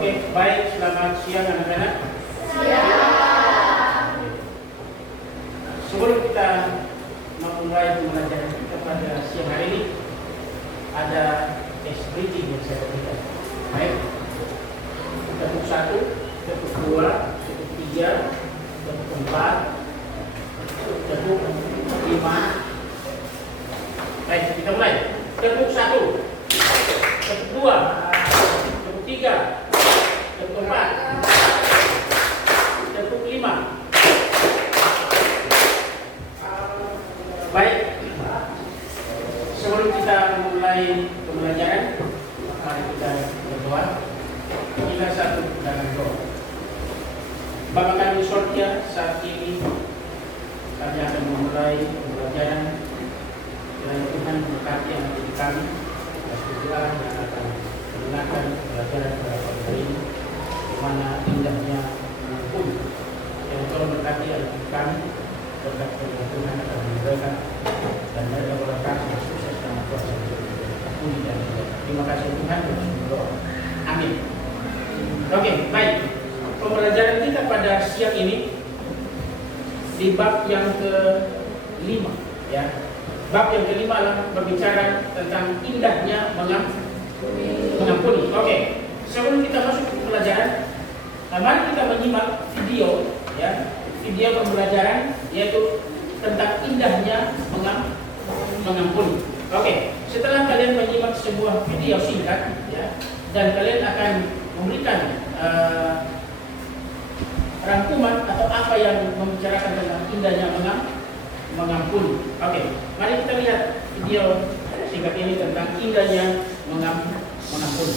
Oke, baik. Selamat siang anak-anak. Sebelum kita memulai pembelajaran kita pada siang hari ini, ada briefing yang saya berikan. Baik. Tepuk 1, tepuk 2, tepuk 3, tepuk 4, tepuk 5. Baik, kita mulai. Tepuk 1, tepuk 2, tepuk 3, tepuk 4, tepuk 5. Baik, sebelum kita mulai pembelajaran, mari kita berdoa. Kita satu dalam doa. Bapa kami sorga, saat ini kami akan memulai pembelajaran. Kiranya Tuhan berkati anak didik kami, dan juga yang akan mendengarkan pembelajaran pada pagi hari ini, di mana indahnya mengampun. Yang Tuhan berkati anak didik kami, berkat kepada Tuhan akan memberikan dan mereka berkat yang sukses dalam kuasa Tuhan. Dan terima kasih Tuhan untuk berdoa. Amin. Oke, baik. Pembelajaran kita pada siang ini di bab yang ke-5, ya. Bab yang ke-5 adalah berbicara tentang indahnya mengampuni. Oke, sebelum kita masuk ke pembelajaran, mari kita menyimak video, ya, video pembelajaran yaitu tentang indahnya mengampuni. Oke, setelah kalian menyimak sebuah video singkat, ya, dan kalian akan memberikan rangkuman atau apa yang membicarakan tentang indahnya mengampuni. Oke, mari kita lihat video singkat ini tentang indahnya mengampuni.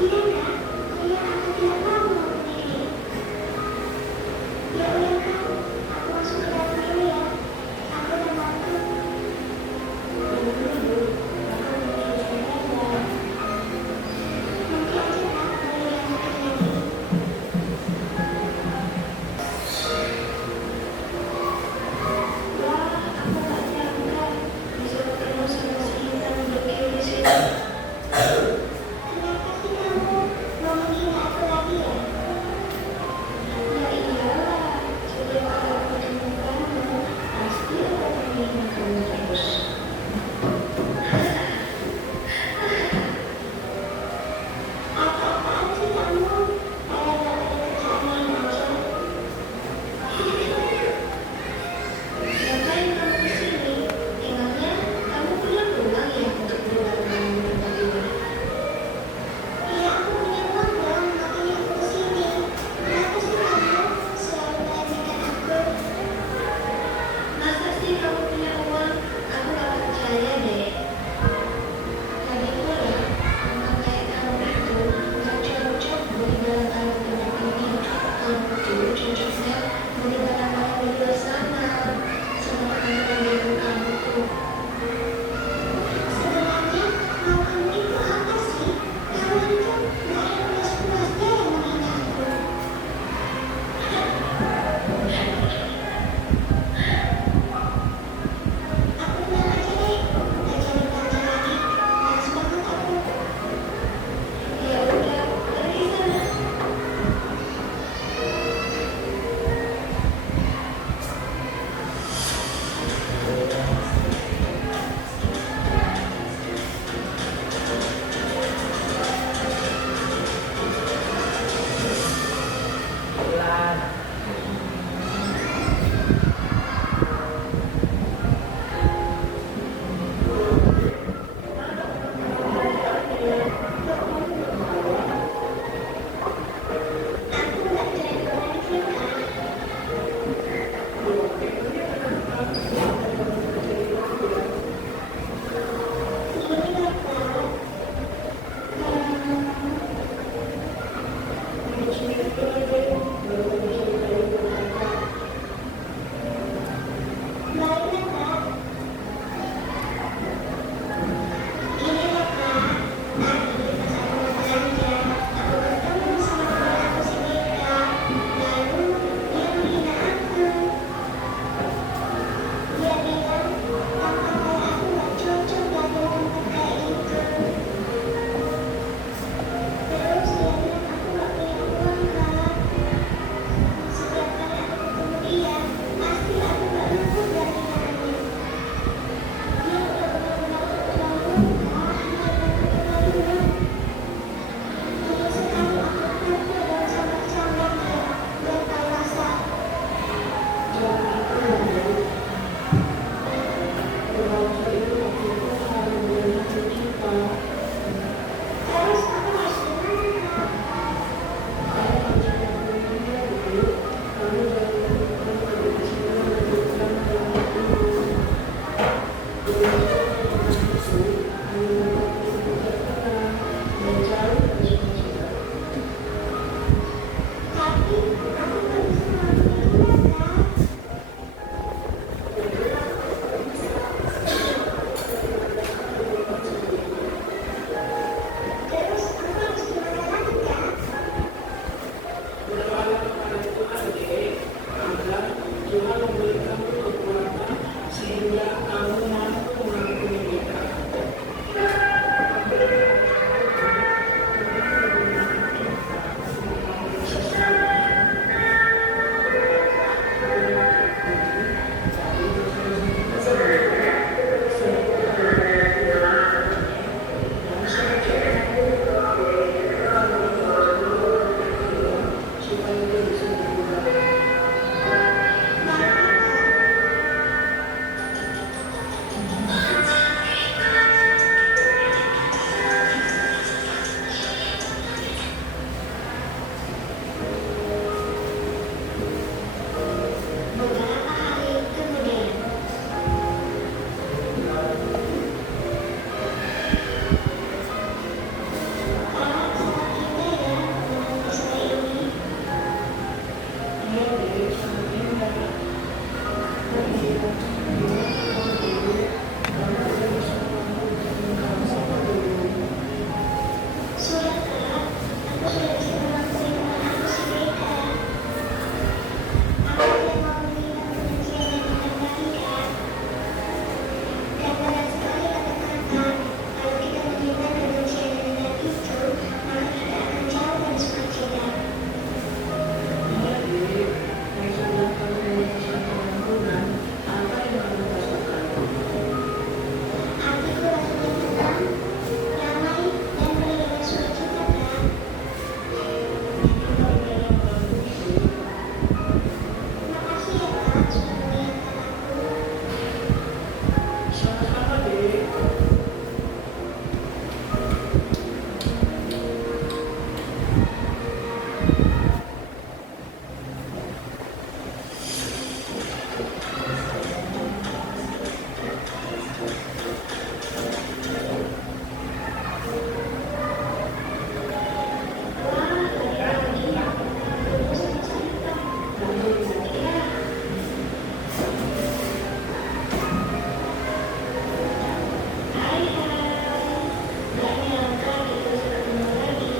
Iya kak, saya aku tidak mau berdiri. Ya udah kak, aku masuk ke dalam dulu ya. Aku udah ngantuk. Tunggu dulu, aku mau selesai belajar. Nanti aja kak, boleh dilanjutkan lagi. Wah, aku gak nyangka bisa ketemu sama si Intan Beki di sini. Kenapa sih kamu? sudah bisa mengakui dengan aku si Beka. Aku tidak mau menerima kebencian dan dendam lagi, Kak. Dan benar sekali kata-kata, kalau kita menerima kebencian dan dendam itu, maka kita akan jauh dari sukacita. Jadi, yang sebelum kamu memutuskan pengampunan, apa yang kamu rasakan? Hatiku rasanya tenang, damai, dan penuh dengan sukacita, Kak. Itu tanda yang bagus, Dek. Terima kasih ya, Kak, sudah mengingatkan aku. Sama-sama, Dek. Wah, lagi-lagi aku sama cerita. Ya, hai. Gak nyangka kita bisa ketemu lagi.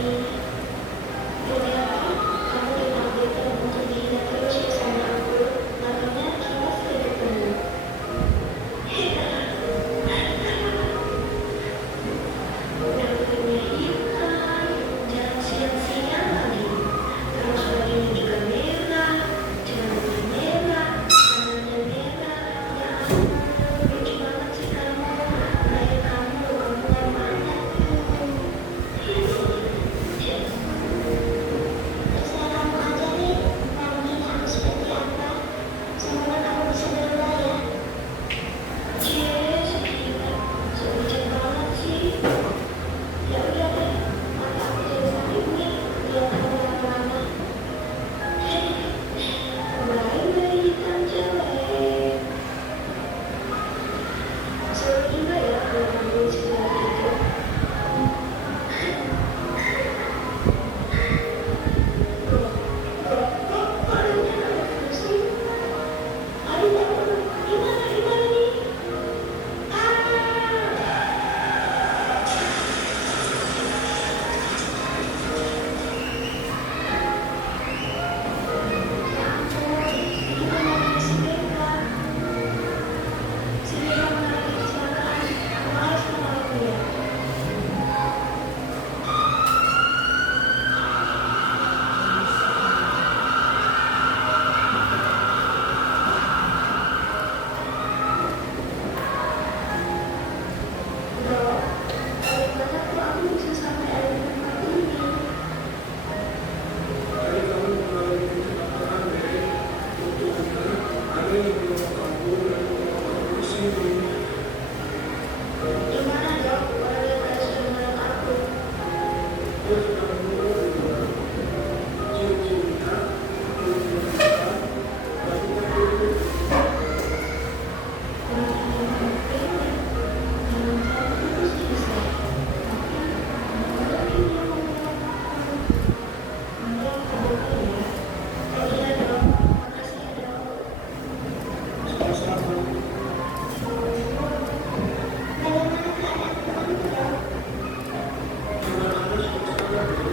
Ternyata kamu ditakdirkan untuk dihina terus bersama aku. Makanya kita sudah ketemu. Udah punya ikan, jangan siang-siang lagi. Terus bajunya juga merah, celana merah, tangannya merah. Ya ampun, lucu banget sih kamu. Lahir kamu yang mana tuh? Terserah kamu aja nih, mau menghina aku seperti apa. Semoga kamu bisa berubah ya. Cie, sedih, sebijak banget sih. Ya udah deh, mata aku jadi sakit nih, lihat kamu lama-lama. Bye-bye hitam jelek. Seru juga ya kalau kamu sejarah gitu. Kok orangnya ada pusing? Aduh, gimana nih? Ya ampun, gimana dengan si Beka? Si Beka mengalami kecelakaan. Aku harus menolong dia. Bro, bagaimana kok aku bisa sampai ada di tempat ini? Tadi kamu mengalami kecelakaan, Dek. Untungnya ada yang menolong kamu dan membawa kamu ke sini. Gimana dok? Orang yang tadi sudah menolong aku. Dia sudah meninggal. Cincinnya belum menikah, tapi tertutup. Sama-sama. Bagaimana keadaan temanku dok? Dengan Anda sudah sadar, Dek.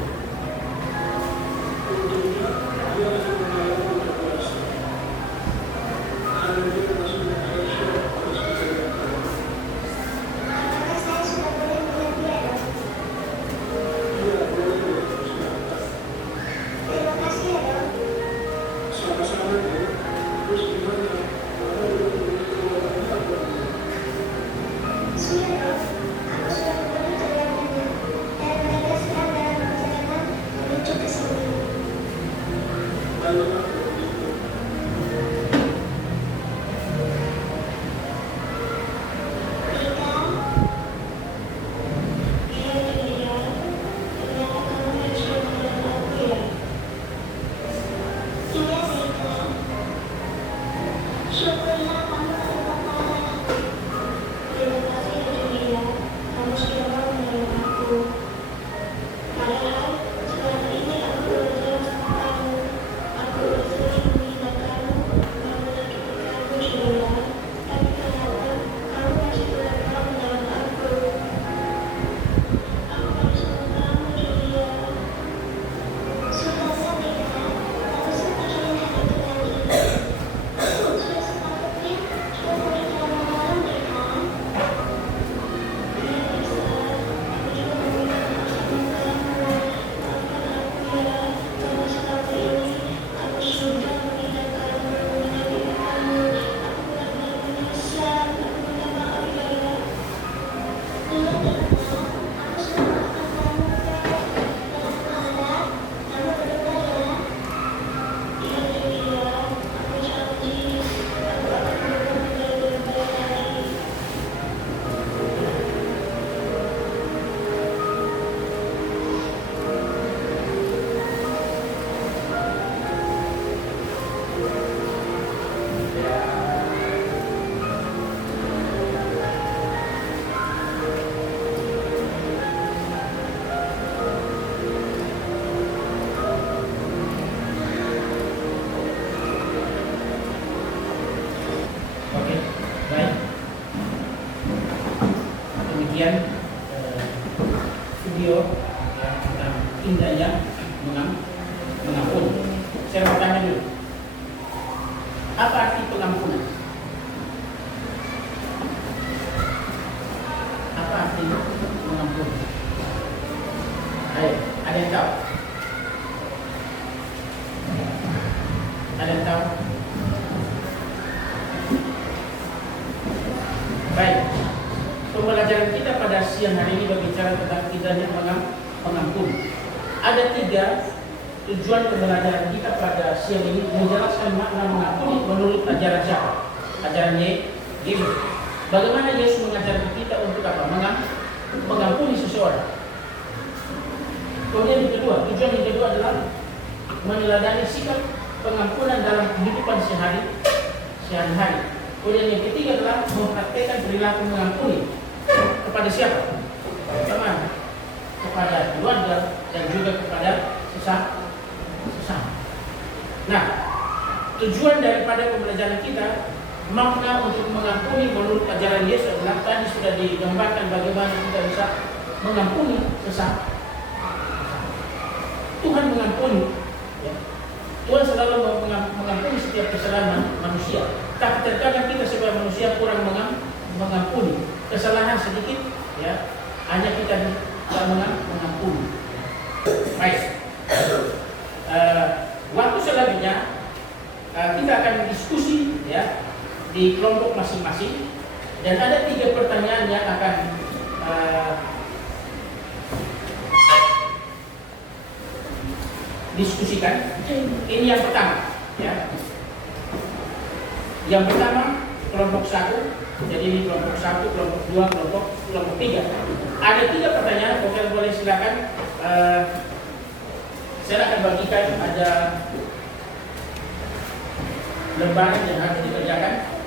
bagian video tentang indahnya mengampuni. Saya mau tanya dulu, apa arti pengampunan? Apa arti mengampuni? Ayo, ada yang tahu? Ada yang tahu? Baik, pembelajaran kita pada siang hari ini berbicara tentang indahnya mengampuni. Ada 3 tujuan pembelajaran kita pada siang ini: menjelaskan makna mengampuni menurut ajaran siapa? Ajaran Yesus. Bagaimana Yesus mengajarkan kita untuk apa? Mengampuni seseorang. Kemudian tujuan yang kedua adalah meneladani sikap pengampunan dalam kehidupan sehari-hari. Kemudian yang ketiga adalah mempraktikkan perilaku mengampuni kepada siapa? Teman, kepada keluarga, dan juga kepada sesama. Nah, tujuan daripada pembelajaran kita, makna untuk mengampuni menurut ajaran Yesus adalah tadi sudah digambarkan bagaimana kita bisa mengampuni sesama. Tuhan mengampuni, ya. Tuhan selalu mengampuni setiap kesalahan manusia. Tapi terkadang kita sebagai manusia kurang mengampuni kesalahan sedikit, ya, hanya kita tidak mengampuni. Baik. Waktu selanjutnya kita akan diskusi, ya, di kelompok masing-masing, dan ada 3 pertanyaan yang akan diskusikan. Ini yang pertama, ya. Yang pertama kelompok 1. Jadi ini kelompok 1, kelompok 2, kelompok 3. Ada 3 pertanyaan. Kalian boleh silakan. Saya akan bagikan, ada lembaran yang harus dikerjakan.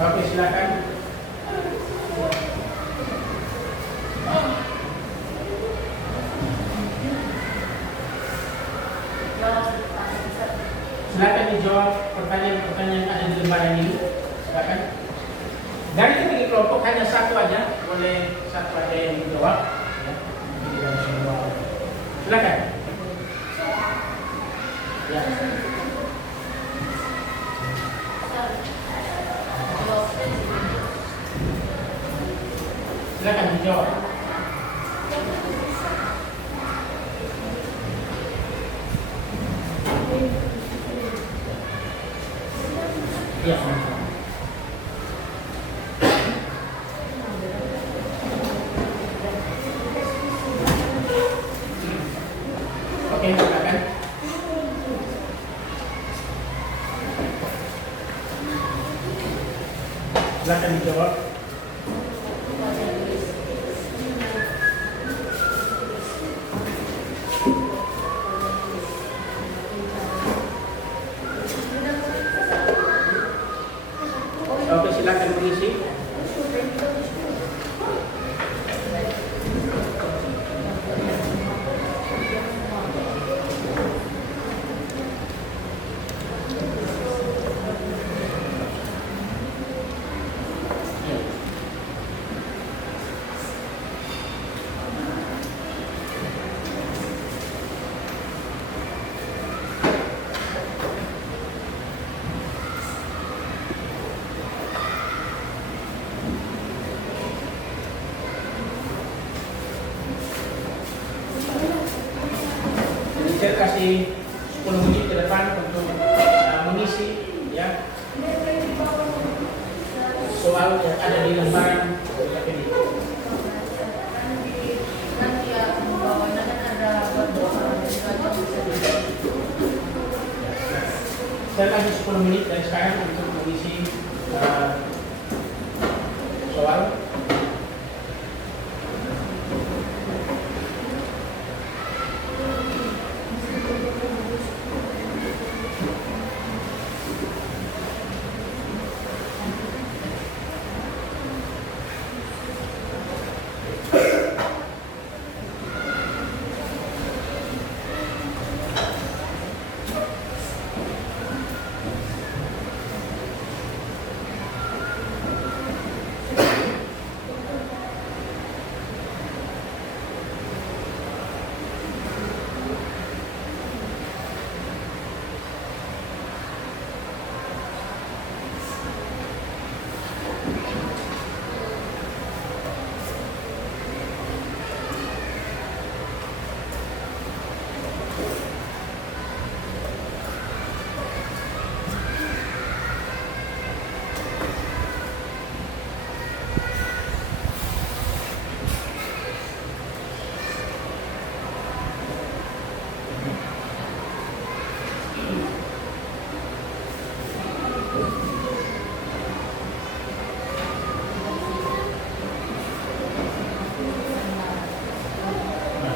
Oke, silakan. Silakan dijawab pertanyaan-pertanyaan yang ada di lembaran ini. Silakan. Dari ketiga kelompok hanya 1 aja, boleh 1 aja yang dijawab. Ya. Silakan. Ya. Silakan dijawab. Ya. Oke, silakan. Silakan dijawab. Oke, silakan mengisi. Saya kasih 10 menit ke depan untuk mengisi, ya, soal yang ada di lembaran ini. Saya kasih 10 menit dari sekarang untuk mengisi soal.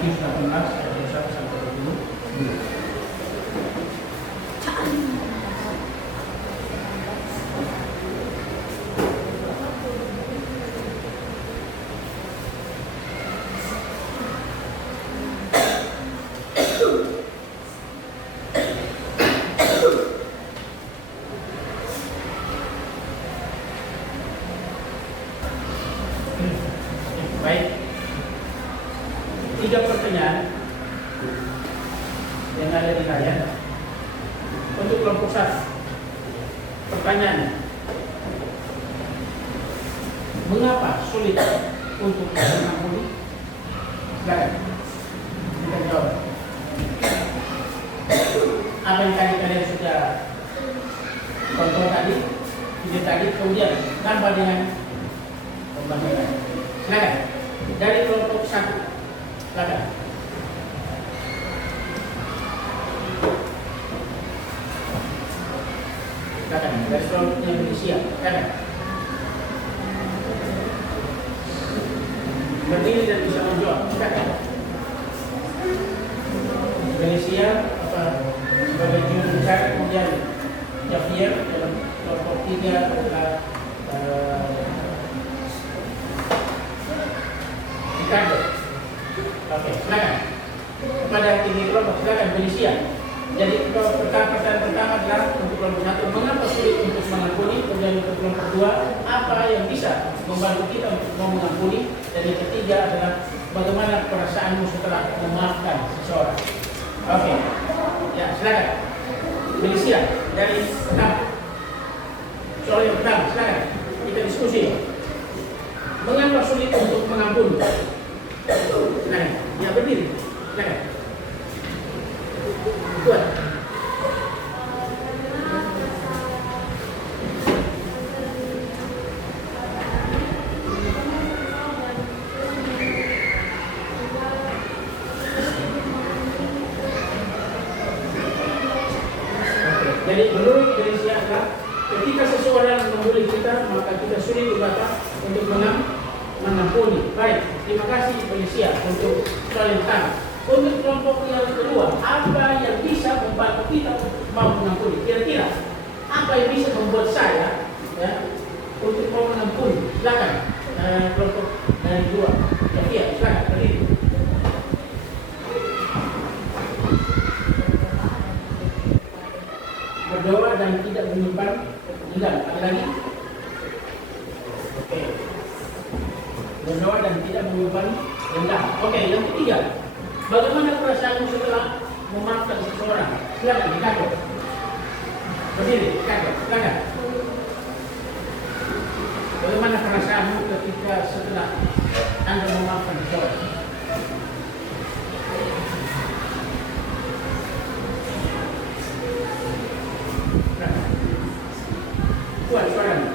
Matius 18 ayat 21 sampai 22. Baik, 3 pertanyaan yang ada di layar. Untuk kelompok 1, pertanyaan: mengapa sulit untuk mengampuni? Silakan kita jawab. Apa yang tadi kalian sudah contoh tadi, ide tadi, kemudian tambah dengan pembahasan. Silakan dari kelompok 1. Silakan. Silakan dari kelompok yang berisian. Silakan. Berdiri dan bisa menjawab. Silakan. Indonesia apa sebagai juru bicara, kemudian Javier dalam kelompok 3 adalah Ricardo. Oke, silakan. Kepada tim kelompok, silakan Indonesia. Jadi pertanyaan pertama adalah untuk kelompok 1, mengapa sulit untuk mengampuni? Kemudian untuk kelompok 2, apa yang bisa membantu kita untuk mau mengampuni? Dan yang ketiga adalah bagaimana perasaanmu setelah memaafkan seseorang. Oke, ya silakan. Indonesia dari pertama. Soal yang pertama, silakan kita diskusi. Mengapa sulit untuk mengampuni? Silakan, ya berdiri. Silakan. Kuat. Jadi menurut Indonesia adalah ketika seseorang membuli kita, maka kita sulit juga untuk mengampuni. Baik, terima kasih Indonesia untuk soal yang pertama. Untuk kelompok yang kedua, apa yang bisa membantu kita mau mengampuni? Kira-kira apa yang bisa membuat saya ya untuk mau mengampuni? Silakan kelompok dari 2. Ya, silakan berdiri. Berdoa dan tidak menyimpan dendam. Ada lagi? Oke. Berdoa dan tidak menyimpan dendam. Oke, yang ketiga, bagaimana perasaanmu setelah memaafkan seseorang? Silakan Ricardo. Berdiri, Ricardo. Silakan. Bagaimana perasaanmu ketika setelah Anda memaafkan seseorang? Kuat suaranya.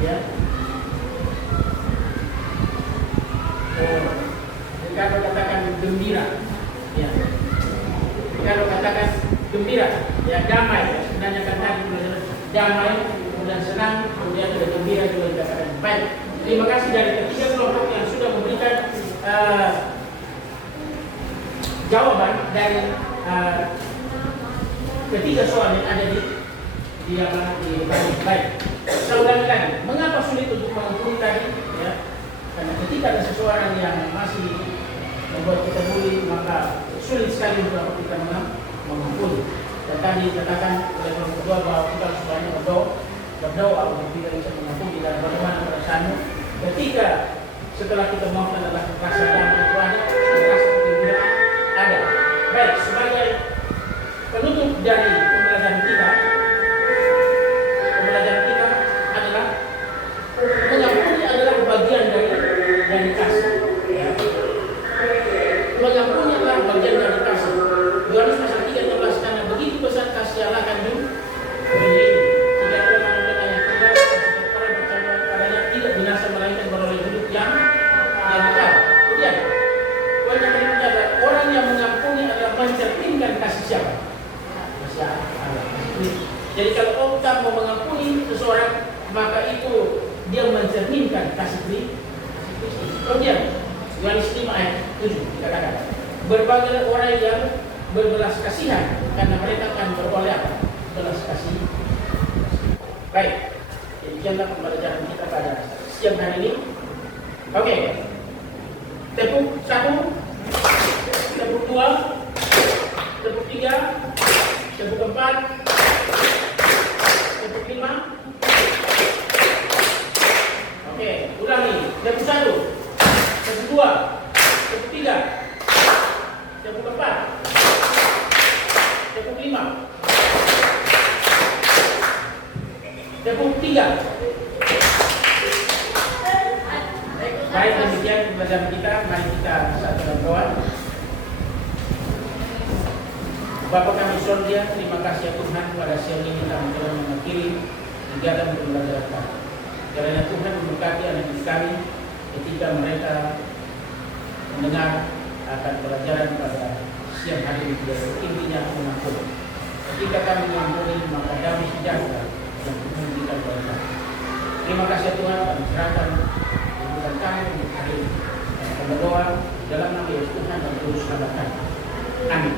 Ya. Ricardo katakan gembira. Ya. Ricardo katakan gembira. Ya, damai. Ya. Sebenarnya kan tadi damai, kemudian senang, kemudian juga gembira juga dikatakan. Baik. Terima kasih dari ketiga kelompok yang sudah memberikan jawaban dari ketiga soal yang ada di baik. Saya ulangi lagi, mengapa sulit untuk mengampuni tadi? Ya, karena ketika ada seseorang yang masih membuat kita bully, maka sulit sekali untuk kita mengampuni. Dan tadi dikatakan oleh kelompok kedua bahwa kita harus banyak berdoa untuk kita bisa mengampuni. Dan bagaimana perasaanmu ketika setelah kita maafkan adalah rasa damai itu ada, rasa kegembiraan ada. Baik, sebagai penutup dari pembelajaran kita adalah mengampuni adalah bagian dari kasih. Ya. Mengampuni adalah bagian dari kasih. Yohanes pasal 3:13, karena begitu besar kasih Allah akan dunia ini, tidak ada manusia yang tidak, setiap orang percaya kepadanya tidak binasa melainkan beroleh hidup yang kekal. Kemudian poin yang berikutnya adalah orang yang mengampuni adalah mencerminkan kasih siapa? Kasih Allah. Jadi kalau kita mau mengampuni seseorang, maka itu dia mencerminkan kasih Kristus. Kemudian Yohanes 5 ayat 7 dikatakan, berbagai orang yang berbelas kasihan karena mereka akan beroleh apa? Belas kasih. Baik, demikianlah pembelajaran kita pada siang hari ini. Oke, tepuk 1, tepuk 2, tepuk 3, tepuk 4, tepuk 5. Oke, ulangi. Tepuk 1, tepuk 2, tepuk 3, tepuk 4, tepuk 5, tepuk 3. Baik, demikian pembelajaran kita. Mari kita bersatu dalam doa. Bapa kami sorga, terima kasih ya Tuhan pada siang ini kami telah mengakhiri kegiatan pembelajaran kami. Kiranya Tuhan memberkati anak-anak kami ketika mereka mendengar akan pelajaran pada siang hari ini, yaitu intinya mengampuni. Ketika kami mengampuni, maka damai sejahtera yang Tuhan berikan kepada kami. Terima kasih ya Tuhan, kami serahkan kehidupan kami untuk hari ini. Kami berdoa dalam nama Yesus Tuhan dan Terus Selamatkan. Amin.